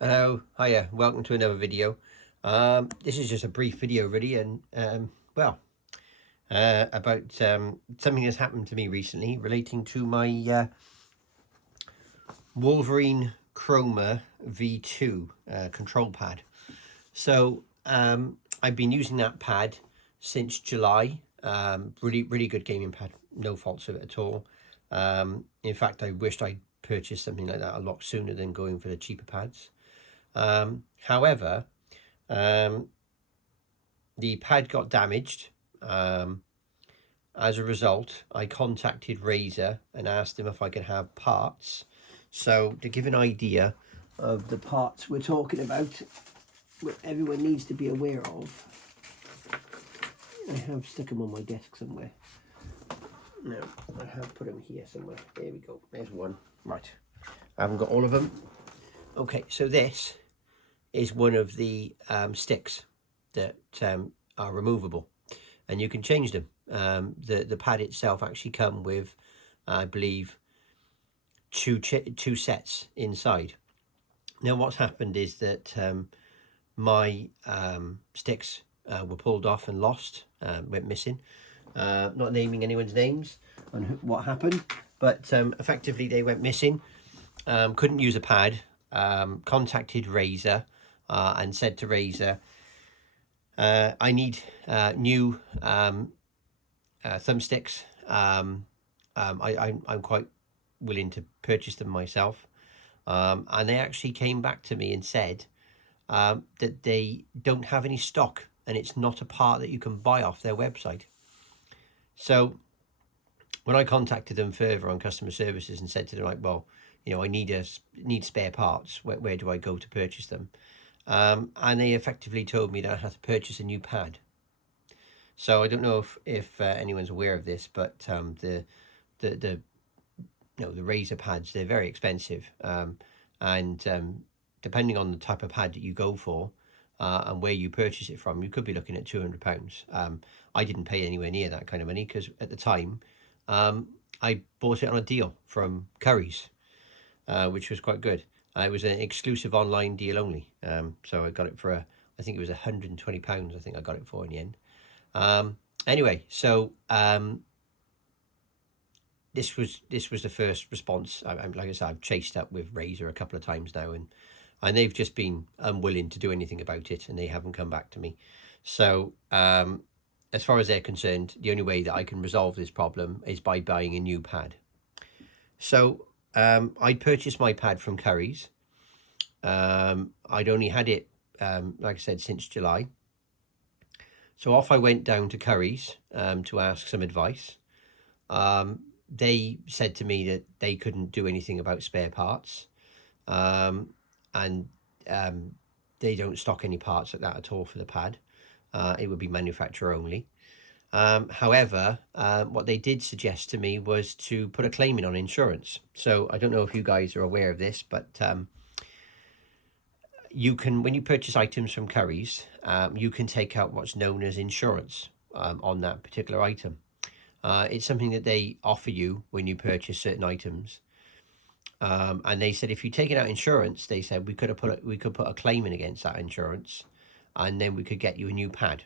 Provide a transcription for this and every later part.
Hello, hiya, welcome to another video. This is just a brief video really, and about something that's happened to me recently relating to my Wolverine Chroma V2 control pad. So I've been using that pad since July. Really good gaming pad, no faults of it at all. In fact, I wished I'd purchased something like that a lot sooner than going for the cheaper pads. However, the pad got damaged. As a result, I contacted Razer and asked them if I could have parts. So to give an idea of the parts we're talking about, what everyone needs to be aware of, I have stuck them on my desk somewhere. No, I have put them here somewhere. There we go. There's one. Right. I haven't got all of them. Okay, so this is one of the sticks that are removable, and you can change them. The pad itself actually come with, I believe, two sets inside. Now what's happened is that my sticks were pulled off and lost, went missing. Not naming anyone's names on what happened, but effectively they went missing. Couldn't use a pad. Contacted Razer and said to Razer, I need new thumbsticks. I'm quite willing to purchase them myself. And they actually came back to me and said that they don't have any stock and it's not a part that you can buy off their website. So when I contacted them further on customer services and said to them, like, well, you know, I need spare parts, where do I go to purchase them? And they effectively told me that I had to purchase a new pad. So I don't know if anyone's aware of this, but the Razer pads, they're very expensive, and depending on the type of pad that you go for and where you purchase it from, you could be looking at £200. I didn't pay anywhere near that kind of money because at the time I bought it on a deal from Curry's, which was quite good. It was an exclusive online deal only, so I got it for I think it was £120. I think I got it for in the end. Anyway, so this was the first response. Like I said, I've chased up with Razer a couple of times now, and they've just been unwilling to do anything about it, and they haven't come back to me. So as far as they're concerned, the only way that I can resolve this problem is by buying a new pad. So I purchased my pad from Curry's. I'd only had it, like I said, since July. So off I went down to Curry's to ask some advice. They said to me that they couldn't do anything about spare parts, and they don't stock any parts like that at all for the pad. It would be manufacturer only. However, what they did suggest to me was to put a claim in on insurance. So I don't know if you guys are aware of this, but you can, when you purchase items from Curry's, you can take out what's known as insurance on that particular item. It's something that they offer you when you purchase certain items. And they said if you take out insurance, they said we could put a claim in against that insurance, and then we could get you a new pad.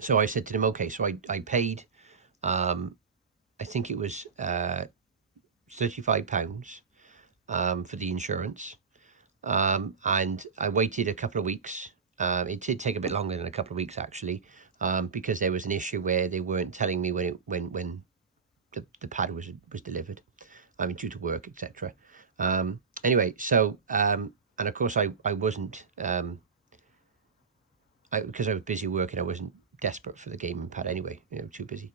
So I said to them, okay. So I paid, I think it was £35 for the insurance. And I waited a couple of weeks. It did take a bit longer than a couple of weeks actually, because there was an issue where they weren't telling me when the pad was delivered. I mean, due to work, etc. Anyway, so and of course I wasn't because I was busy working. I wasn't desperate for the gaming pad anyway. You know, too busy.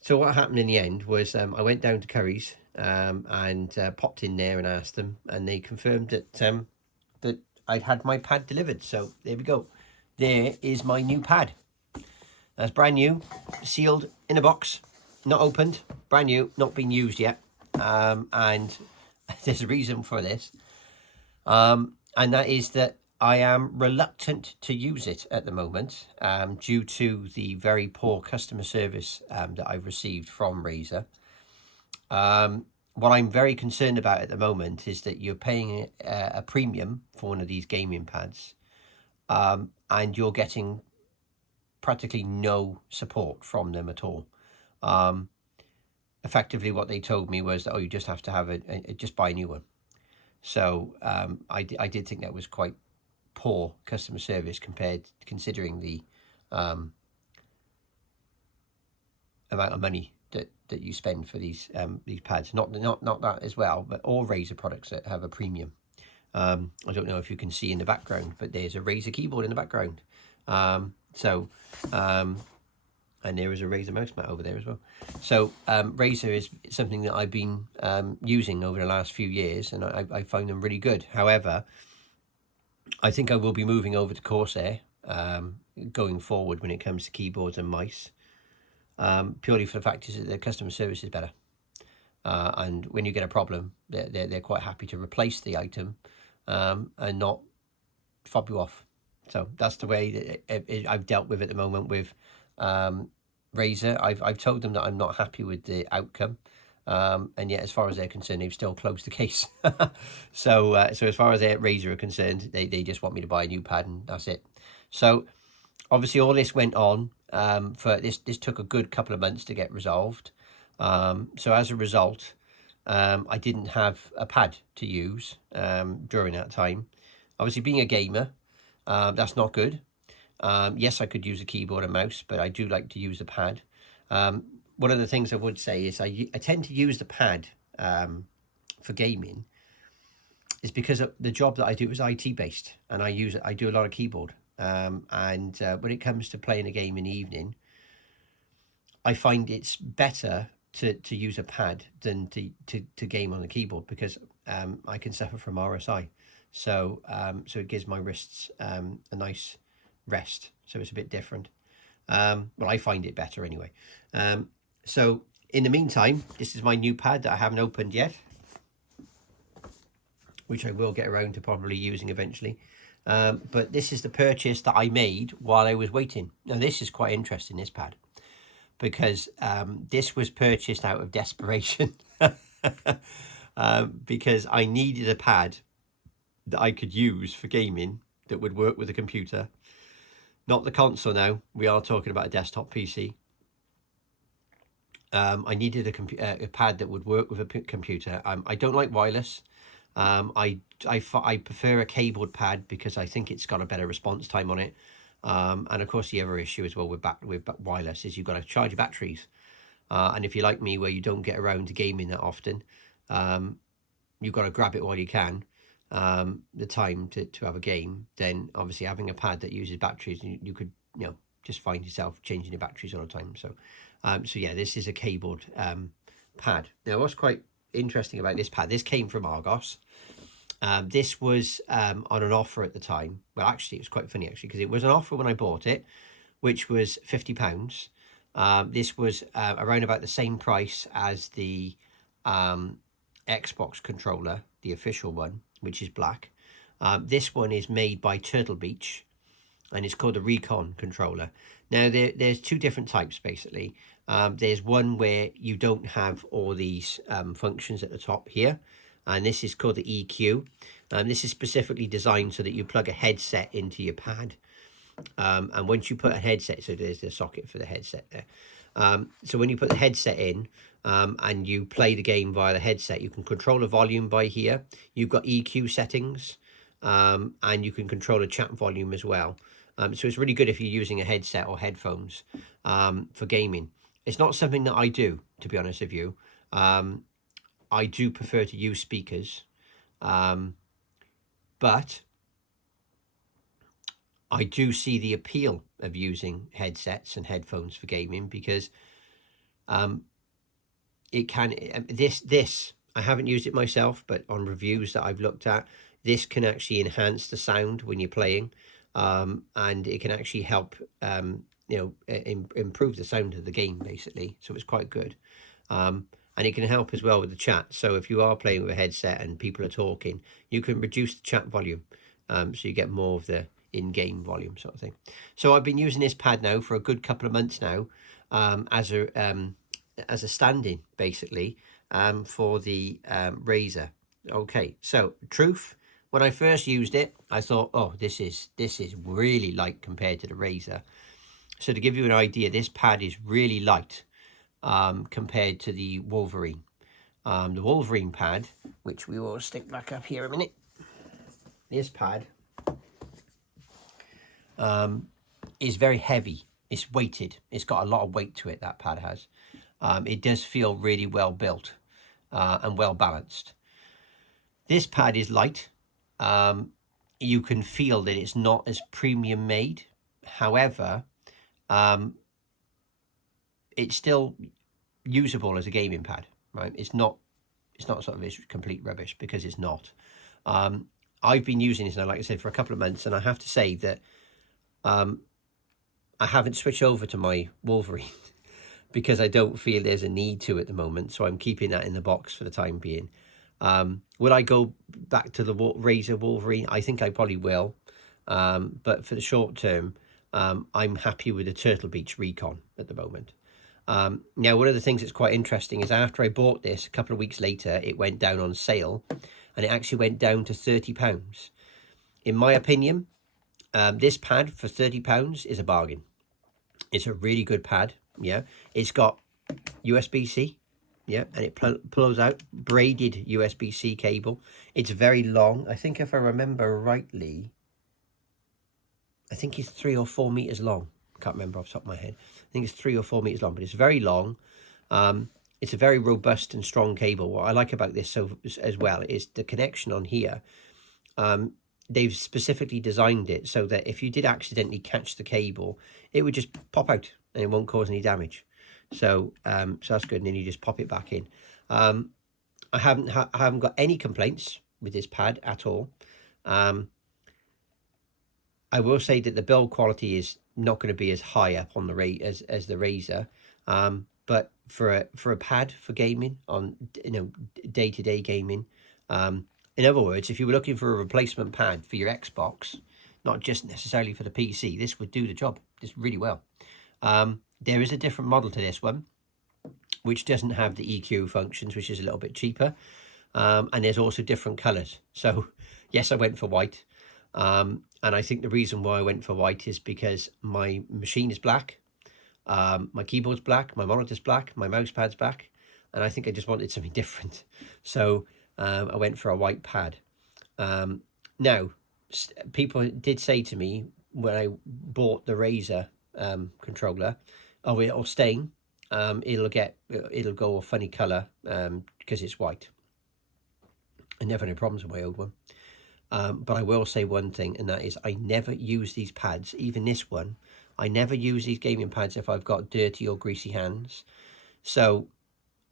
So what happened in the end was I went down to Curry's and popped in there and asked them, and they confirmed that that I'd had my pad delivered. So there we go. There is my new pad. That's brand new, sealed in a box, not opened, brand new, not been used yet. And there's a reason for this, and that is that I am reluctant to use it at the moment due to the very poor customer service that I've received from Razer. what I'm very concerned about at the moment is that you're paying a premium for one of these gaming pads, and you're getting practically no support from them at all. Effectively, what they told me was that, oh, you just have to have just buy a new one. So I did think that was quite poor customer service considering the amount of money that you spend for these pads. Not that as well, but all Razer products that have a premium. I don't know if you can see in the background, but there's a Razer keyboard in the background. And there is a Razer mouse mat over there as well. So Razer is something that I've been using over the last few years, and I find them really good. However, I think I will be moving over to Corsair going forward when it comes to keyboards and mice, purely for the fact is that their customer service is better. And when you get a problem, they're quite happy to replace the item and not fob you off. So that's the way that I've dealt with at the moment with Razer. I've told them that I'm not happy with the outcome, and yet as far as they're concerned, they've still closed the case. So as far as Razer are concerned, they just want me to buy a new pad, and that's it. So obviously all this went on for this took a good couple of months to get resolved. So as a result, I didn't have a pad to use during that time. Obviously, being a gamer, that's not good. Yes, I could use a keyboard and mouse, but I do like to use a pad. One of the things I would say is I tend to use the pad for gaming is because the job that I do is IT based, and I do a lot of keyboard. And when it comes to playing a game in the evening, I find it's better to use a pad than to game on the keyboard, because I can suffer from RSI. So it gives my wrists a nice rest. So it's a bit different. Well, I find it better anyway. So in the meantime, this is my new pad that I haven't opened yet, which I will get around to probably using eventually. But this is the purchase that I made while I was waiting. Now this is quite interesting, this pad, because this was purchased out of desperation. Because I needed a pad that I could use for gaming that would work with a computer. Not the console now, we are talking about a desktop PC. I needed a pad that would work with a computer. I don't like wireless. I prefer a cabled pad because I think it's got a better response time on it. And of course the other issue as well with wireless is you've got to charge your batteries. And if you're like me, where you don't get around to gaming that often, you've got to grab it while you can, the time to have a game. Then obviously having a pad that uses batteries, you could just find yourself changing your batteries all the time. So yeah, this is a cabled pad. Now what's quite interesting about this pad, this came from Argos. This was on an offer at the time. Well, actually it was quite funny actually, because it was an offer when I bought it, which was £50. This was around about the same price as the Xbox controller, the official one, which is black. This one is made by Turtle Beach, and it's called the Recon controller. Now there's two different types basically. There's one where you don't have all these functions at the top here, and this is called the EQ. This is specifically designed so that you plug a headset into your pad. And once you put a headset, so there's the socket for the headset there. So when you put the headset in and you play the game via the headset, you can control the volume by here. You've got EQ settings, and you can control the chat volume as well. So it's really good if you're using a headset or headphones for gaming. It's not something that I do, to be honest with you. I do prefer to use speakers, but I do see the appeal of using headsets and headphones for gaming, because it can, this I haven't used it myself, but on reviews that I've looked at, this can actually enhance the sound when you're playing, and it can actually help improve the sound of the game basically. So it's quite good, and it can help as well with the chat. So if you are playing with a headset and people are talking, you can reduce the chat volume, so you get more of the in-game volume sort of thing. So I've been using this pad now for a good couple of months now, as a stand-in basically, for the razor. Okay, so truth, when I first used it, I thought, oh, this is really light compared to the razor. So to give you an idea, this pad is really light compared to the Wolverine. The Wolverine pad, which we will stick back up here a minute. This pad is very heavy. It's weighted. It's got a lot of weight to it, that pad has. It does feel really well built and well balanced. This pad is light. You can feel that it's not as premium made. However, it's still usable as a gaming pad, right? It's not sort of it's complete rubbish, because it's not. I've been using this now, like I said, for a couple of months, and I have to say that I haven't switched over to my Wolverine because I don't feel there's a need to at the moment. So I'm keeping that in the box for the time being. Will I go back to the Razor Wolverine? I think I probably will. But for the short term, I'm happy with the Turtle Beach Recon at the moment. Now, one of the things that's quite interesting is after I bought this, a couple of weeks later, it went down on sale, and it actually went down to £30. In my opinion, this pad for £30 is a bargain. It's a really good pad. Yeah, it's got USB-C. Yeah, and it pulls out braided USB-C cable. It's very long. I think if I remember rightly, I think it's 3 or 4 meters long. I can't remember off the top of my head. I think it's 3 or 4 meters long, but it's very long. It's a very robust and strong cable. What I like about this as well is the connection on here. They've specifically designed it so that if you did accidentally catch the cable, it would just pop out and it won't cause any damage. So so that's good, and then you just pop it back in. I haven't got any complaints with this pad at all. I will say that the build quality is not going to be as high up on the as the Razor, but for a pad for gaming on day-to-day gaming, in other words, if you were looking for a replacement pad for your Xbox, not just necessarily for the PC, this would do the job just really well. There is a different model to this one, which doesn't have the EQ functions, which is a little bit cheaper. And there's also different colors. So yes, I went for white. And I think the reason why I went for white is because my machine is black. My keyboard's black, my monitor's black, my mouse pad's black. And I think I just wanted something different. So I went for a white pad. Now, people did say to me when I bought the Razer controller, oh, it'll stain, it'll go a funny color because it's white. I never had any problems with my old one. But I will say one thing, and that is I never use these pads, even this one. I never use these gaming pads if I've got dirty or greasy hands. So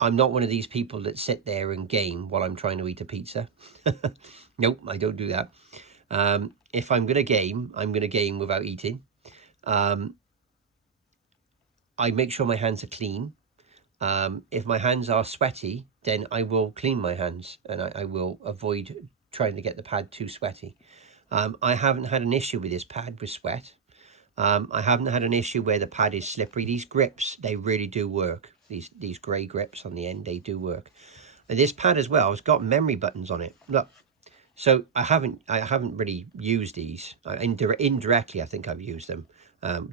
I'm not one of these people that sit there and game while I'm trying to eat a pizza. Nope, I don't do that. If I'm going to game, I'm going to game without eating. I make sure my hands are clean. If my hands are sweaty, then I will clean my hands, and I will avoid trying to get the pad too sweaty. I haven't had an issue with this pad with sweat. I haven't had an issue where the pad is slippery. These grips, they really do work. These grey grips on the end, they do work. And this pad as well has got memory buttons on it. Look, so I haven't really used these. Indirectly, I think I've used them,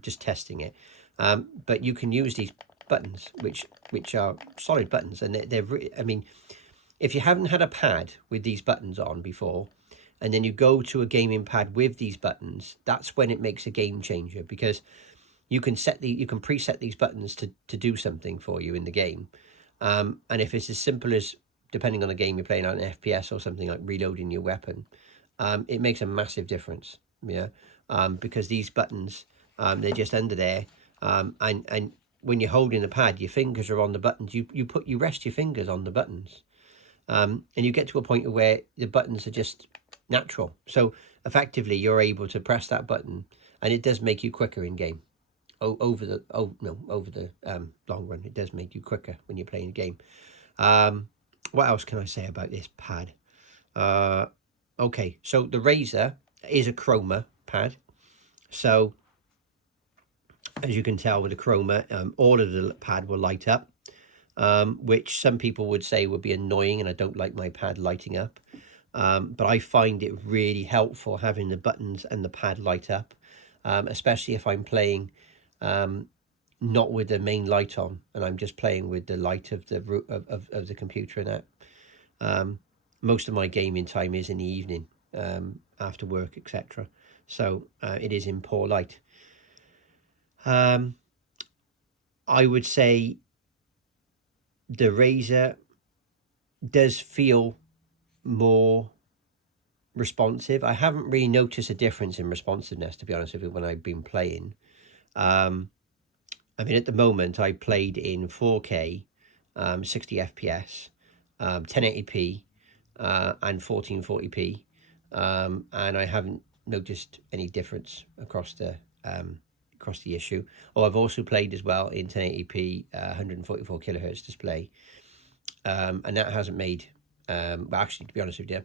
just testing it. But you can use these buttons, which are solid buttons, and I mean, if you haven't had a pad with these buttons on before, and then you go to a gaming pad with these buttons, that's when it makes a game changer, because you can preset these buttons to do something for you in the game. And if it's as simple as, depending on the game you're playing on, an FPS or something like reloading your weapon, it makes a massive difference. Yeah, because these buttons, they're just under there, and when you're holding the pad, your fingers are on the buttons. You rest your fingers on the buttons, and you get to a point where the buttons are just natural. So effectively, you're able to press that button, and it does make you quicker in game. Over the long run, it does make you quicker when you're playing a game. What else can I say about this pad? Okay, so the Razer is a Chroma pad. So as you can tell with the Chroma, all of the pad will light up. which some people would say would be annoying, and I don't like my pad lighting up. But I find it really helpful having the buttons and the pad light up, especially if I'm playing not with the main light on, and I'm just playing with the light of the of the computer and that. Most of my gaming time is in the evening, after work, etc. So it is in poor light. I would say the Razer does feel more responsive. I haven't really noticed a difference in responsiveness, to be honest with you, when I've been playing. I mean, at the moment, I played in 4K, 60 FPS, 1080p, and 1440p, and I haven't noticed any difference across the issue. Oh, I've also played as well in 1080p, 144 kilohertz display, and that hasn't made. Well, actually, to be honest with you,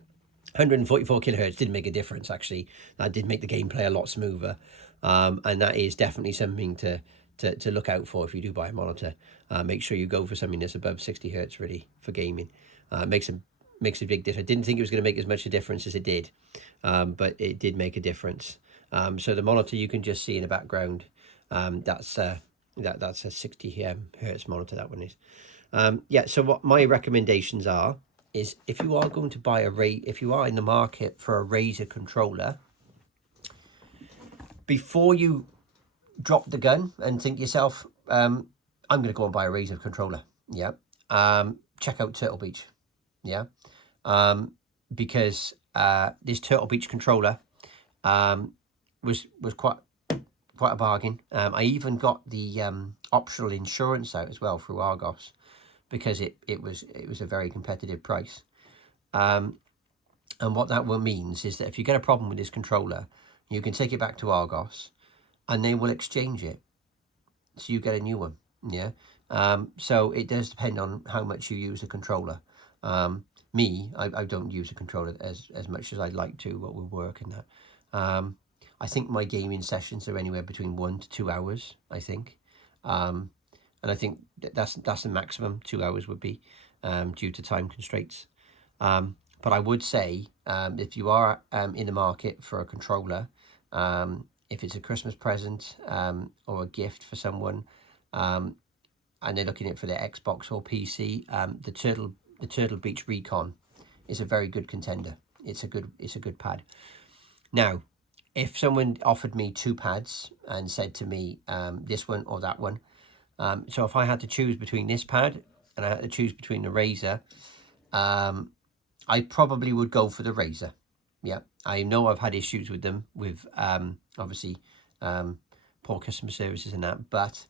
144 kilohertz didn't make a difference. Actually, that did make the gameplay a lot smoother, and that is definitely something to look out for if you do buy a monitor. Make sure you go for something that's above 60 hertz really for gaming. Makes a big difference. I didn't think it was going to make as much a difference as it did, but it did make a difference. So the monitor you can just see in the background, that's a 60 hertz monitor. That one is. Yeah. So what my recommendations are is, if you are going to buy if you are in the market for a Razer controller, before you drop the gun and think to yourself, I'm going to go and buy a Razer controller. Yeah. Check out Turtle Beach. Yeah. Because this Turtle Beach controller was quite a bargain. I even got the optional insurance out as well through Argos, because it was a very competitive price. And what that means is that if you get a problem with this controller, you can take it back to Argos and they will exchange it, so you get a new one. Yeah. So it does depend on how much you use the controller. Me, I don't use a controller as much as I'd like to, but we'll work in that. I think my gaming sessions are anywhere between 1 to 2 hours, I think. And I think that's the maximum 2 hours would be, due to time constraints. But I would say, if you are in the market for a controller, if it's a Christmas present, or a gift for someone, and they're looking at it for their Xbox or PC, the Turtle Beach Recon is a very good contender. It's a good pad. Now, if someone offered me 2 pads and said to me, this one or that one, so if I had to choose between this pad and I had to choose between the Razer, I probably would go for the Razer. Yeah, I know I've had issues with them, with obviously poor customer services and that, but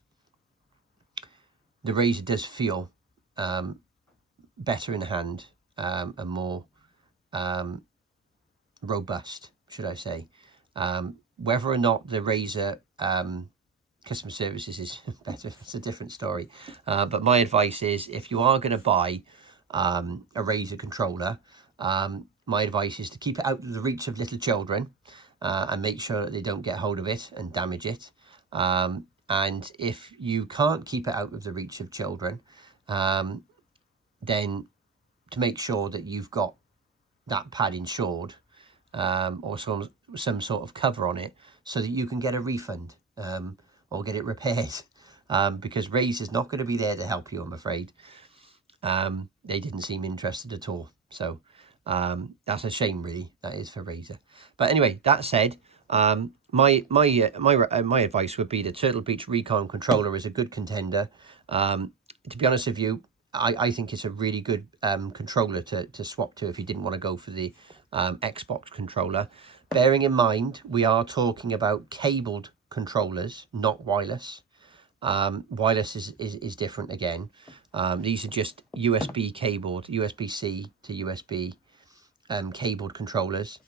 the Razer does feel better in the hand, and more robust, should I say. Whether or not the Razer customer services is better, it's a different story. But my advice is, if you are going to buy a Razer controller, my advice is to keep it out of the reach of little children, and make sure that they don't get hold of it and damage it. And if you can't keep it out of the reach of children, then to make sure that you've got that pad insured, or some sort of cover on it, so that you can get a refund, or get it repaired, because Razer's not going to be there to help you, I'm afraid. They didn't seem interested at all. So that's a shame, really. That is for Razer. But anyway, that said, my advice would be the Turtle Beach Recon controller is a good contender. To be honest with you, I think it's a really good controller to swap to if you didn't want to go for the Xbox controller. Bearing in mind, we are talking about cabled controllers, not wireless. Wireless is different again. These are just USB cabled, USB-C to USB cabled controllers,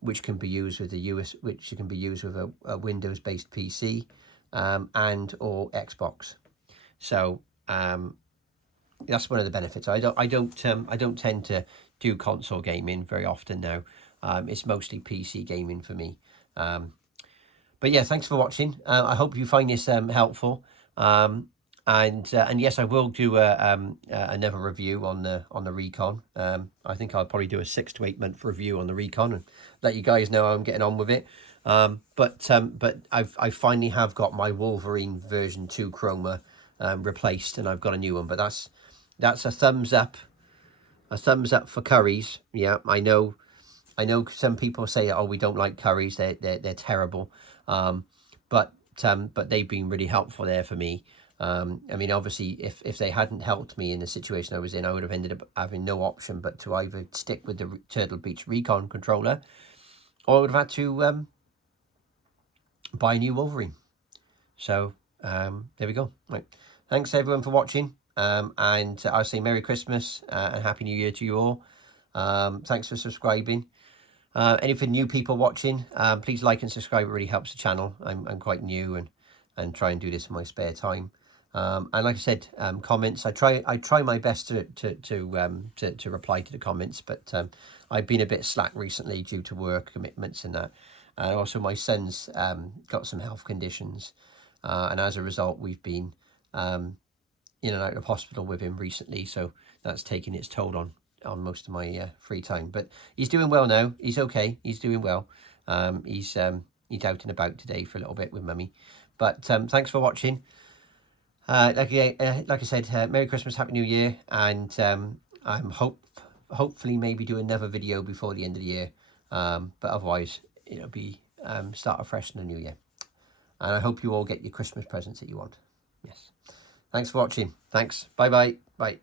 which can be used with a Windows-based PC, and or Xbox. So that's one of the benefits. I don't tend to do console gaming very often now. It's mostly PC gaming for me. But yeah, thanks for watching. I hope you find this helpful. And yes, I will do another review on the Recon. I think I'll probably do a 6 to 8 month review on the Recon and let you guys know how I'm getting on with it. But I finally have got my Wolverine version 2 Chroma replaced, and I've got a new one. But that's a thumbs up for curries. Yeah, I know some people say, oh, we don't like curries, they're terrible. But they've been really helpful there for me. I mean, obviously, if they hadn't helped me in the situation I was in, I would have ended up having no option but to either stick with the Turtle Beach Recon controller, or I would have had to buy a new Wolverine. So there we go. Right. Thanks everyone for watching, and I'll say Merry Christmas and Happy New Year to you all. Thanks for subscribing. Any for new people watching, please like and subscribe. It really helps the channel. I'm quite new and try and do this in my spare time. And like I said, comments. I try my best to reply to the comments, but I've been a bit slack recently due to work commitments and that. And also my son's got some health conditions, and as a result, we've been in and out of hospital with him recently. So that's taking its toll on most of my free time. But he's doing well now. He's okay. He's doing well. He's out and about today for a little bit with mummy. But thanks for watching. Like I said, Merry Christmas, Happy New Year, and I'm hopefully maybe do another video before the end of the year. But otherwise, it'll be start afresh in the new year. And I hope you all get your Christmas presents that you want. Yes. Thanks for watching. Thanks. Bye-bye. Bye.